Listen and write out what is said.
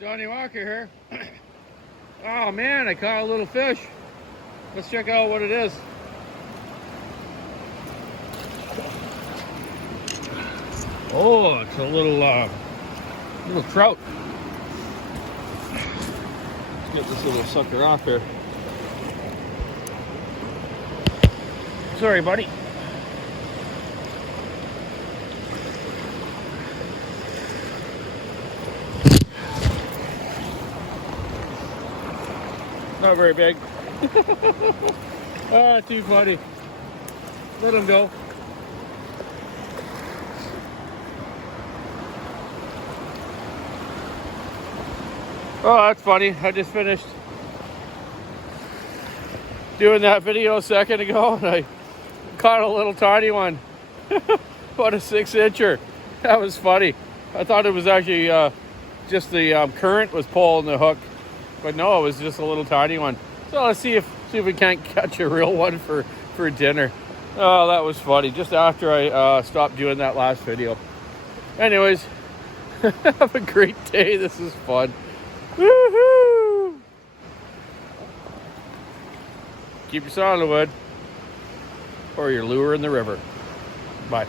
Donny Walker here. Oh man, I caught a little fish. Let's check out what it is. Oh, it's a little trout. Let's get this little sucker off here. Sorry, buddy. Not very big. Ah, too funny. Let him go. Oh, that's funny. I just finished doing that video a second ago and I caught a little tiny one. About a 6-incher. That was funny. I thought it was actually just the current was pulling the hook. But no, it was just a little tiny one. So let's see if we can't catch a real one for dinner. Oh, that was funny. Just after I stopped doing that last video. Anyways, have a great day. This is fun. Woohoo! Keep your saw on the wood or your lure in the river. Bye.